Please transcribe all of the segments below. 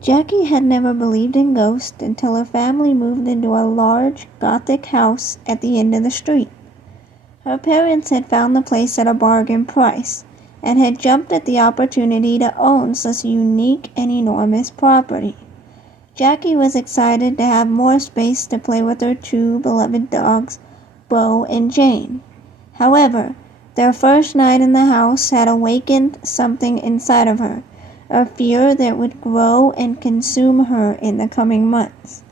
Jackie had never believed in ghosts until her family moved into a large, Gothic house at the end of the street. Her parents had found the place at a bargain price and had jumped at the opportunity to own such unique and enormous property. Jackie was excited to have more space to play with her two beloved dogs, Bo and Jane. However, their first night in the house had awakened something inside of her, a fear that would grow and consume her in the coming months.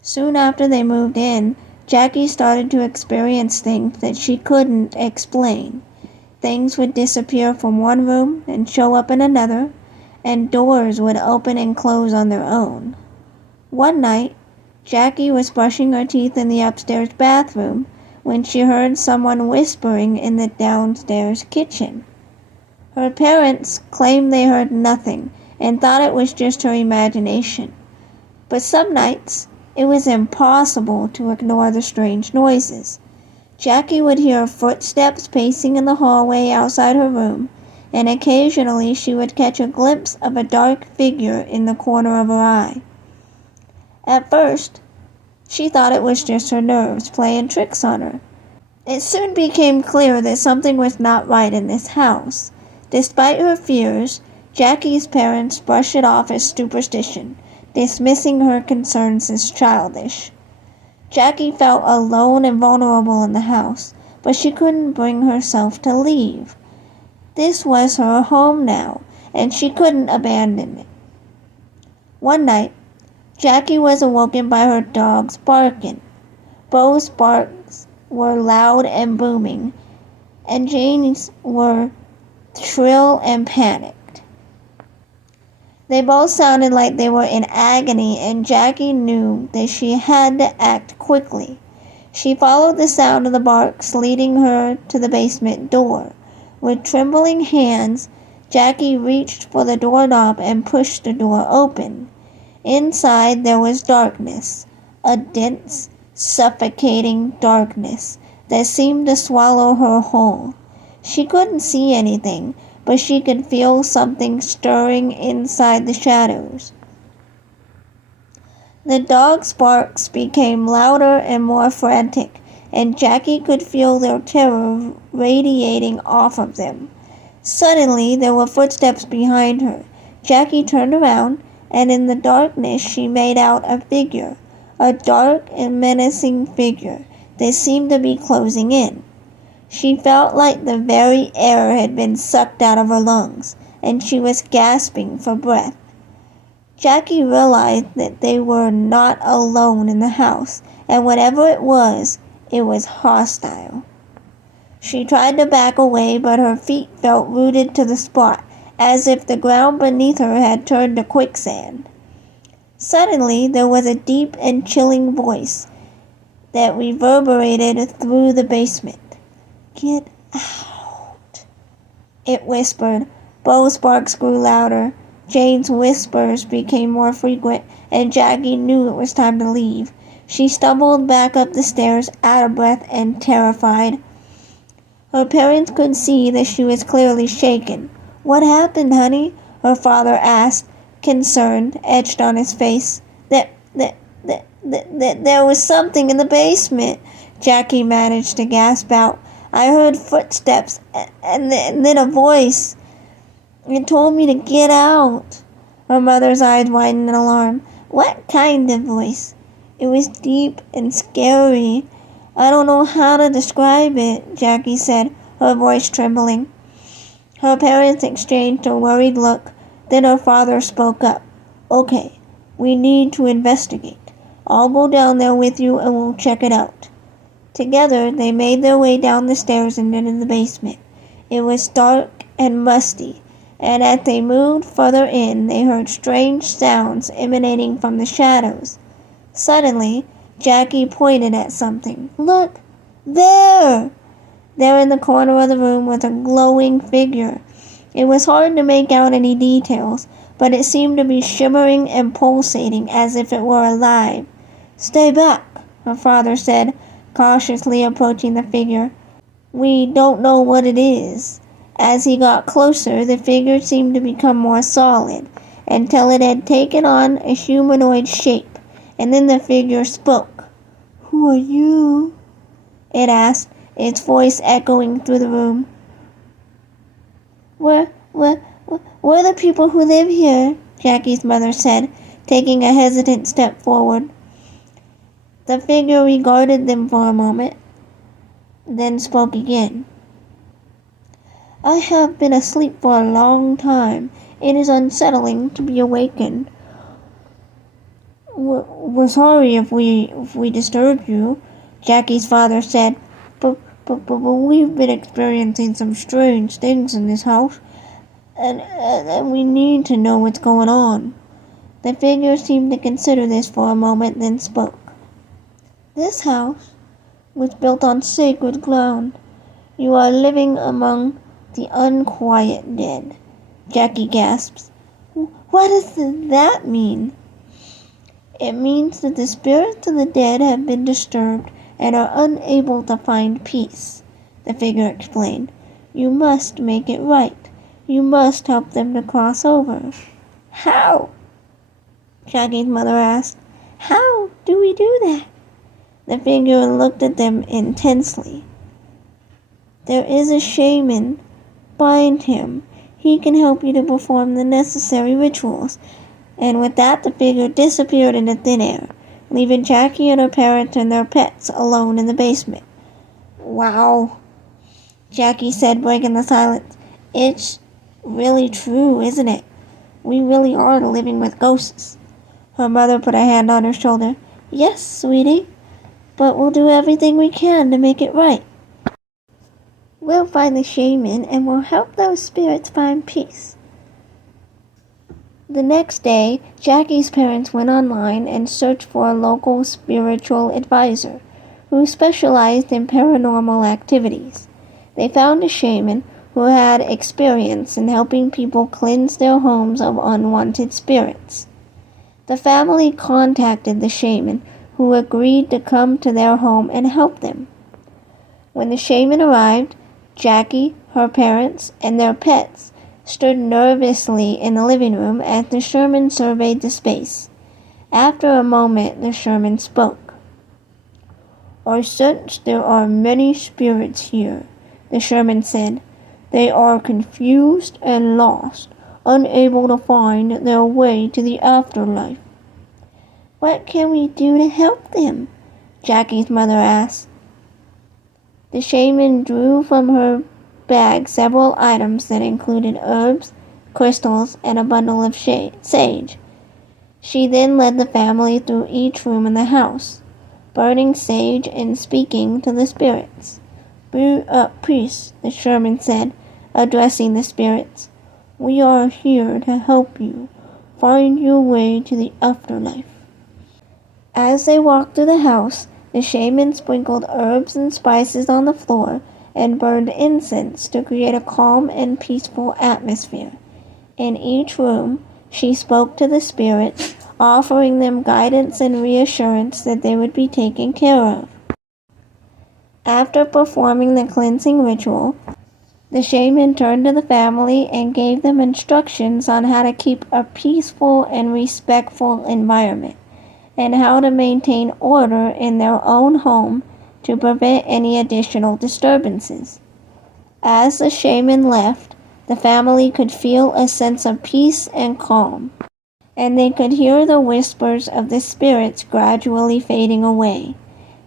Soon after they moved in, Jackie started to experience things that she couldn't explain. Things would disappear from one room and show up in another, and doors would open and close on their own. One night, Jackie was brushing her teeth in the upstairs bathroom when she heard someone whispering in the downstairs kitchen. Her parents claimed they heard nothing and thought it was just her imagination. But some nights, it was impossible to ignore the strange noises. Jackie would hear footsteps pacing in the hallway outside her room, and occasionally she would catch a glimpse of a dark figure in the corner of her eye. At first, she thought it was just her nerves playing tricks on her. It soon became clear that something was not right in this house. Despite her fears, Jackie's parents brushed it off as superstition, dismissing her concerns as childish. Jackie felt alone and vulnerable in the house, but she couldn't bring herself to leave. This was her home now, and she couldn't abandon it. One night, Jackie was awoken by her dogs barking. Bo's barks were loud and booming, and Jane's were shrill and panicked. They both sounded like they were in agony, and Jackie knew that she had to act quickly. She followed the sound of the barks, leading her to the basement door. With trembling hands, Jackie reached for the doorknob and pushed the door open. Inside there was darkness, a dense, suffocating darkness that seemed to swallow her whole. She couldn't see anything, but she could feel something stirring inside the shadows. The dogs' barks became louder and more frantic, and Jackie could feel their terror radiating off of them. Suddenly, there were footsteps behind her. Jackie turned around, and in the darkness she made out a figure, a dark and menacing figure that seemed to be closing in. She felt like the very air had been sucked out of her lungs, and she was gasping for breath. Jackie realized that they were not alone in the house, and whatever it was hostile. She tried to back away, but her feet felt rooted to the spot, as if the ground beneath her had turned to quicksand. Suddenly, there was a deep and chilling voice that reverberated through the basement. "Get out," it whispered. Bo's barks grew louder. Jane's whispers became more frequent, and Jackie knew it was time to leave. She stumbled back up the stairs, out of breath and terrified. Her parents could see that she was clearly shaken. "What happened, honey?" her father asked, concern etched on his face. There was something in the basement," Jackie managed to gasp out. "I heard footsteps and then a voice. It told me to get out." Her mother's eyes widened in alarm. "What kind of voice?" "It was deep and scary. I don't know how to describe it," Jackie said, her voice trembling. Her parents exchanged a worried look. Then her father spoke up. "Okay, we need to investigate. I'll go down there with you and we'll check it out." Together, they made their way down the stairs and into the basement. It was dark and musty, and as they moved further in, they heard strange sounds emanating from the shadows. Suddenly, Jackie pointed at something. "Look! There!" There in the corner of the room was a glowing figure. It was hard to make out any details, but it seemed to be shimmering and pulsating as if it were alive. "Stay back," her father said, cautiously approaching the figure. "We don't know what it is." As he got closer, the figure seemed to become more solid, until it had taken on a humanoid shape, and then the figure spoke. "Who are you?" it asked, its voice echoing through the room. We're the people who live here," Jackie's mother said, taking a hesitant step forward. The figure regarded them for a moment, then spoke again. "I have been asleep for a long time. It is unsettling to be awakened. We're sorry if we disturbed you," Jackie's father said, but we've been experiencing some strange things in this house, and we need to know what's going on." The figure seemed to consider this for a moment, then spoke. "This house was built on sacred ground. You are living among the unquiet dead." Jackie gasps. "What does that mean?" "It means that the spirits of the dead have been disturbed and are unable to find peace," the figure explained. "You must make it right. You must help them to cross over." "How?" Jackie's mother asked. "How do we do that?" The figure looked at them intensely. "There is a shaman. Find him. He can help you to perform the necessary rituals." And with that, the figure disappeared into thin air, leaving Jackie and her parents and their pets alone in the basement. "Wow," Jackie said, breaking the silence. "It's really true, isn't it? We really are living with ghosts." Her mother put a hand on her shoulder. "Yes, sweetie, but we'll do everything we can to make it right. We'll find the shaman and we'll help those spirits find peace." The next day, Jackie's parents went online and searched for a local spiritual advisor who specialized in paranormal activities. They found a shaman who had experience in helping people cleanse their homes of unwanted spirits. The family contacted the shaman, who agreed to come to their home and help them. When the shaman arrived, Jackie, her parents, and their pets stood nervously in the living room as the shaman surveyed the space. After a moment, the shaman spoke. "I sense there are many spirits here," the shaman said. "They are confused and lost, unable to find their way to the afterlife." "What can we do to help them?" Jackie's mother asked. The shaman drew from her bag several items that included herbs, crystals, and a bundle of sage. She then led the family through each room in the house, burning sage and speaking to the spirits. "Be at peace," the shaman said, addressing the spirits. "We are here to help you find your way to the afterlife." As they walked through the house, the shaman sprinkled herbs and spices on the floor and burned incense to create a calm and peaceful atmosphere. In each room, she spoke to the spirits, offering them guidance and reassurance that they would be taken care of. After performing the cleansing ritual, the shaman turned to the family and gave them instructions on how to keep a peaceful and respectful environment, and how to maintain order in their own home to prevent any additional disturbances. As the shaman left, the family could feel a sense of peace and calm, and they could hear the whispers of the spirits gradually fading away.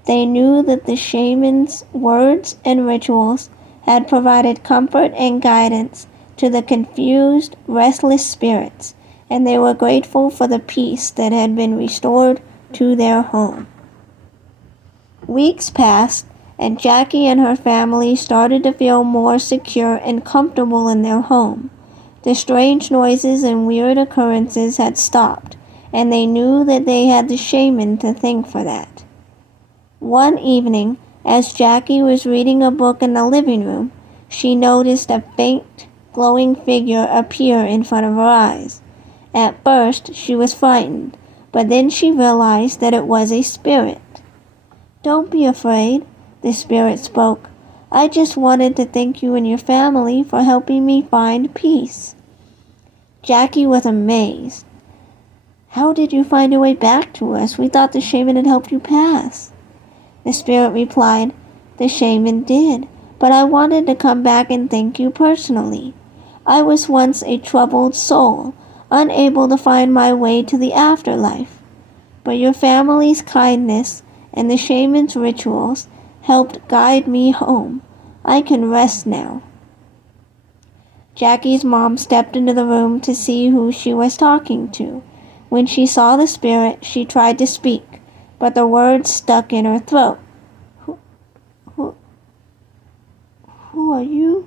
They knew that the shaman's words and rituals had provided comfort and guidance to the confused, restless spirits, and they were grateful for the peace that had been restored to their home. Weeks passed, and Jackie and her family started to feel more secure and comfortable in their home. The strange noises and weird occurrences had stopped, and they knew that they had the shaman to thank for that. One evening, as Jackie was reading a book in the living room, she noticed a faint, glowing figure appear in front of her eyes. At first, she was frightened, but then she realized that it was a spirit. "Don't be afraid," the spirit spoke. "I just wanted to thank you and your family for helping me find peace." Jackie was amazed. "How did you find your way back to us? We thought the shaman had helped you pass." The spirit replied, "The shaman did, but I wanted to come back and thank you personally. I was once a troubled soul, unable to find my way to the afterlife. But your family's kindness and the shaman's rituals helped guide me home. I can rest now." Jackie's mom stepped into the room to see who she was talking to. When she saw the spirit, she tried to speak, but the words stuck in her throat. Who are you?"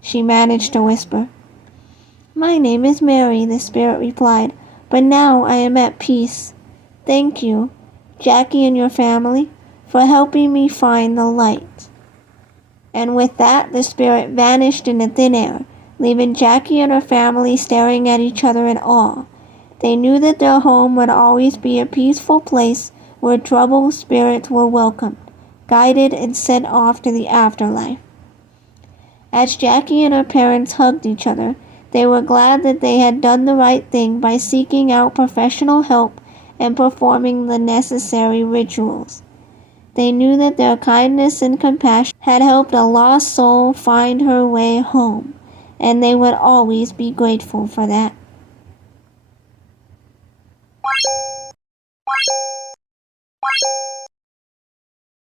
she managed to whisper. "My name is Mary," the spirit replied, "but now I am at peace. Thank you, Jackie and your family, for helping me find the light." And with that, the spirit vanished into thin air, leaving Jackie and her family staring at each other in awe. They knew that their home would always be a peaceful place where troubled spirits were welcomed, guided, and sent off to the afterlife. As Jackie and her parents hugged each other, they were glad that they had done the right thing by seeking out professional help and performing the necessary rituals. They knew that their kindness and compassion had helped a lost soul find her way home, and they would always be grateful for that.